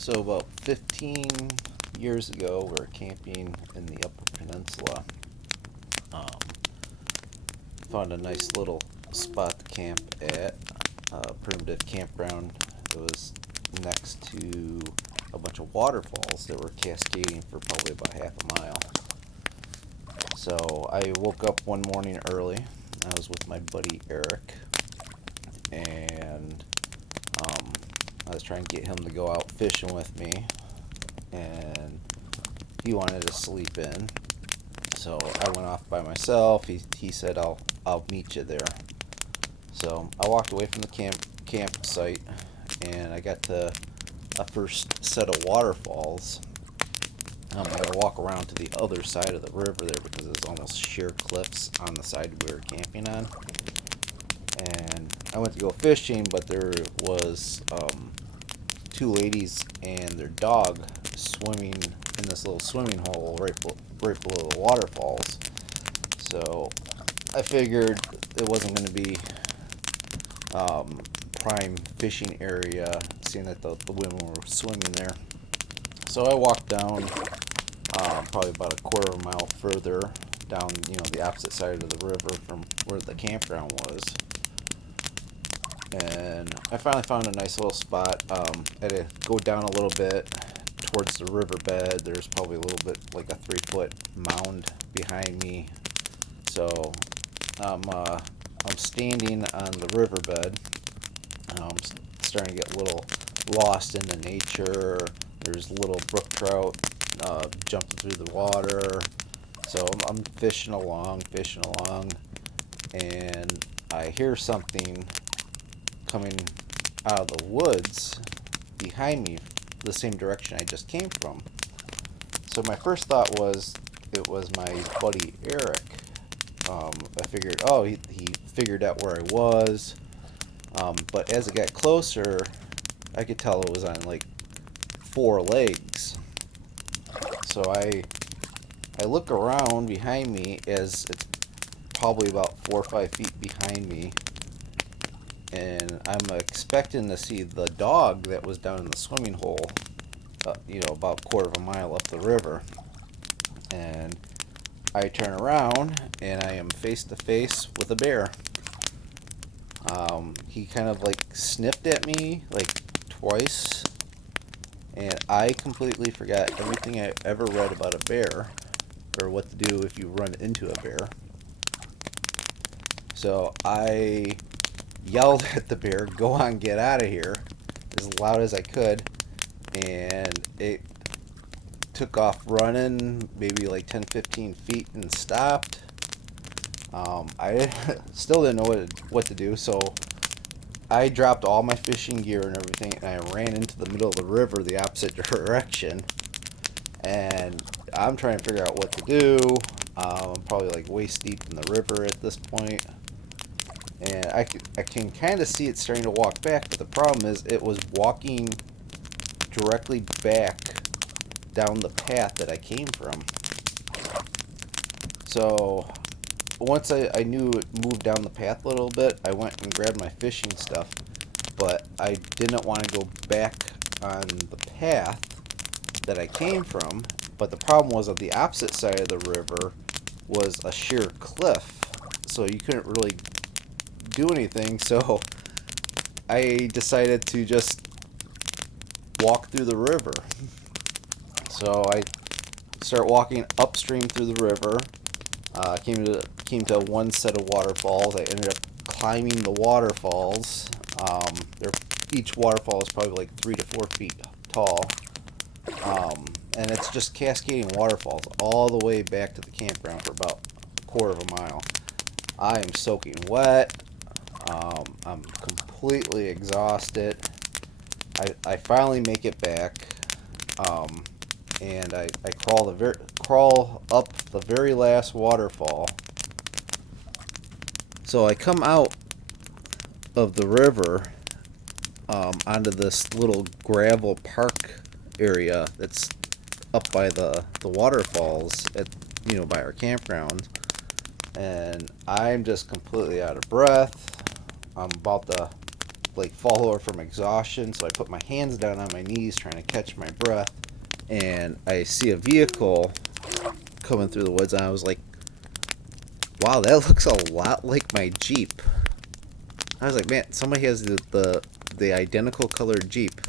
So about 15 years ago, we were camping in the Upper Peninsula. Um, Found a nice little spot to camp at, a primitive campground. It was next to a bunch of waterfalls that were cascading for probably about half a mile. So I woke up one morning early. I was with my buddy Erik, and I was trying to get him to go out fishing with me, and he wanted to sleep in. So I went off by myself. He said I'll meet you there. So I walked away from the campsite, and I got to a first set of waterfalls. I had to walk around to the other side of the river there because it's almost sheer cliffs on the side we were camping on. And I went to go fishing, but there was two ladies and their dog swimming in this little swimming hole right below the waterfalls. So I figured it wasn't going to be prime fishing area, seeing that the women were swimming there. So I walked down probably about a quarter of a mile further down, the opposite side of the river from where the campground was. And I finally found a nice little spot. I had to go down a little bit towards the riverbed. There's probably a little bit like a 3-foot mound behind me. So I'm standing on the riverbed. I'm starting to get a little lost into nature. There's little brook trout jumping through the water. So I'm fishing along, and I hear something coming out of the woods behind me, the same direction I just came from. So my first thought was it was my buddy Erik. I figured, he figured out where I was. But as it got closer, I could tell it was on like 4 legs. So I look around behind me as it's probably about 4 or 5 feet behind me, and I'm expecting to see the dog that was down in the swimming hole, about a quarter of a mile up the river. And I turn around, and I am face to face with a bear. He kind of like sniffed at me like twice, and I completely forgot everything I ever read about a bear, or what to do if you run into a bear. So I yelled at the bear, "Go on, get out of here," as loud as I could, and it took off running maybe like 10-15 feet and stopped. I still didn't know what to do, so I dropped all my fishing gear and everything, and I ran into the middle of the river the opposite direction. And I'm trying to figure out what to do. I'm probably like waist deep in the river at this point. And I can kind of see it starting to walk back, but the problem is it was walking directly back down the path that I came from. So once I knew it moved down the path a little bit, I went and grabbed my fishing stuff, but I didn't want to go back on the path that I came from. But the problem was on the opposite side of the river was a sheer cliff, so you couldn't really do anything. So I decided to just walk through the river. So I start walking upstream through the river. Came to one set of waterfalls. I ended up climbing the waterfalls. Each waterfall is probably like 3 to 4 feet tall. And it's just cascading waterfalls all the way back to the campground for about a quarter of a mile. I am soaking wet. I'm completely exhausted. I finally make it back, and I crawl up the very last waterfall. So I come out of the river onto this little gravel park area that's up by the waterfalls by our campground, and I'm just completely out of breath. I'm about to like fall over from exhaustion, so I put my hands down on my knees trying to catch my breath, and I see a vehicle coming through the woods, and I was like, wow, that looks a lot like my Jeep. I was like, man, somebody has the identical colored Jeep,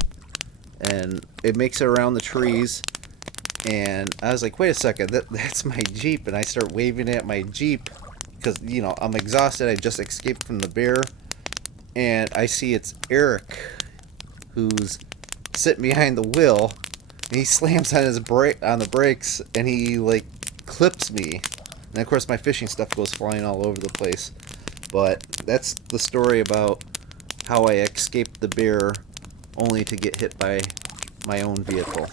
and it makes it around the trees, and I was like, wait a second, that's my Jeep, and I start waving at my Jeep, because, you know, I'm exhausted, I just escaped from the bear, and I see it's Erik, who's sitting behind the wheel, and he slams on on the brakes, and he, like, clips me, and of course my fishing stuff goes flying all over the place. But that's the story about how I escaped the bear only to get hit by my own vehicle.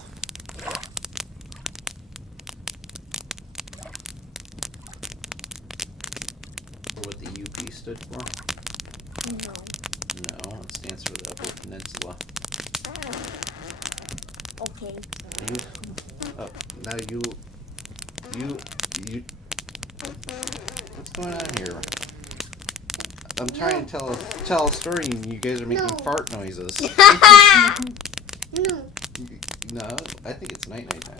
What the UP stood for? No. No, it stands for the Upper Peninsula. Okay. Now you, what's going on here? I'm trying to tell a story and you guys are making fart noises. No. No, I think it's night time.